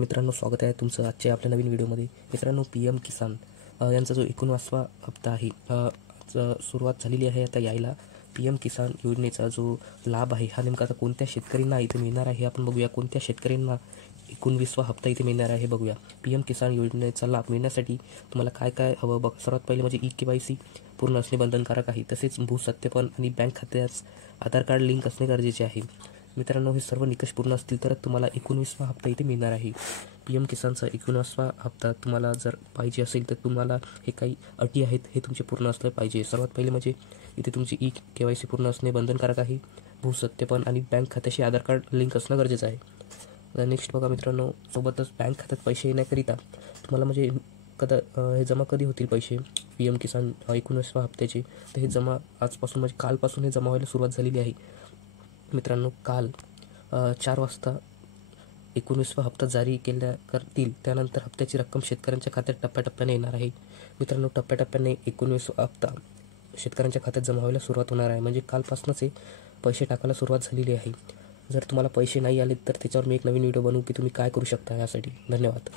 मित्रांनो, स्वागत आहे तुमचं आजच्या आपल्या नवीन व्हिडिओमध्ये. मित्रांनो, PM किसान यांचा जो 19वा हप्ता आहे सुरुवात झालेली आहे आता यायला. PM किसान योजनेचा जो लाभ आहे हा नेमका आता कोणत्या शेतकऱ्यांना इथे मिळणार आहे आपण बघूया. कोणत्या शेतकऱ्यांना 19वा हप्ता इथे मिळणार आहे बघूया. PM किसान योजनेचा लाभ मिळण्यासाठी तुम्हाला काय काय हवं बघ. सर्वात पहिले म्हणजे KYC पूर्ण असणे बंधनकारक आहे. तसेच भूसत्यापन आणि बँक खात्यास आधार कार्ड लिंक असणे गरजेचे आहे. मित्रांनो, हे सर्व निकष पूर्ण असतील तरच तुम्हाला 19वा हप्ता इथे मिळणार आहे. PM किसानचा 19वा हप्ता तुम्हाला जर पाहिजे असेल तर तुम्हाला हे काही अटी आहेत हे तुमचे पूर्ण असले पाहिजे. सर्वात पहिले म्हणजे इथे तुमची KYC पूर्ण असणे बंधनकारक आहे. भूसत्यापन आणि बँक खात्याशी आधार कार्ड लिंक असणं गरजेचं आहे. नेक्स्ट बघा मित्रांनो, सोबतच बँक खात्यात पैसे येण्याकरिता तुम्हाला म्हणजे हे जमा कधी होतील पैसे PM किसान 19व्या हप्त्याचे, तर हे जमा आजपासून म्हणजे कालपासून हे जमा व्हायला सुरुवात झालेली आहे. मित्रांनो, काल 4 वाजता 19वा हप्ता जारी करतील. त्यानंतर हप्त्याची रक्कम शेतकऱ्यांच्या खात्यात टप्प्याटप्प्याने येणार आहे. मित्रांनो, टप्प्याटप्प्याने 19वा हप्ता शेतकऱ्यांच्या खात्यात जमा व्हायला सुरुवात होणार आहे. म्हणजे कालपासूनच हे पैसे टाकायला सुरुवात झालेली आहे. जर तुम्हाला पैसे नाही आले तर त्याच्यावर मी एक नवीन व्हिडिओ बनवू की तुम्ही काय करू शकता यासाठी. धन्यवाद.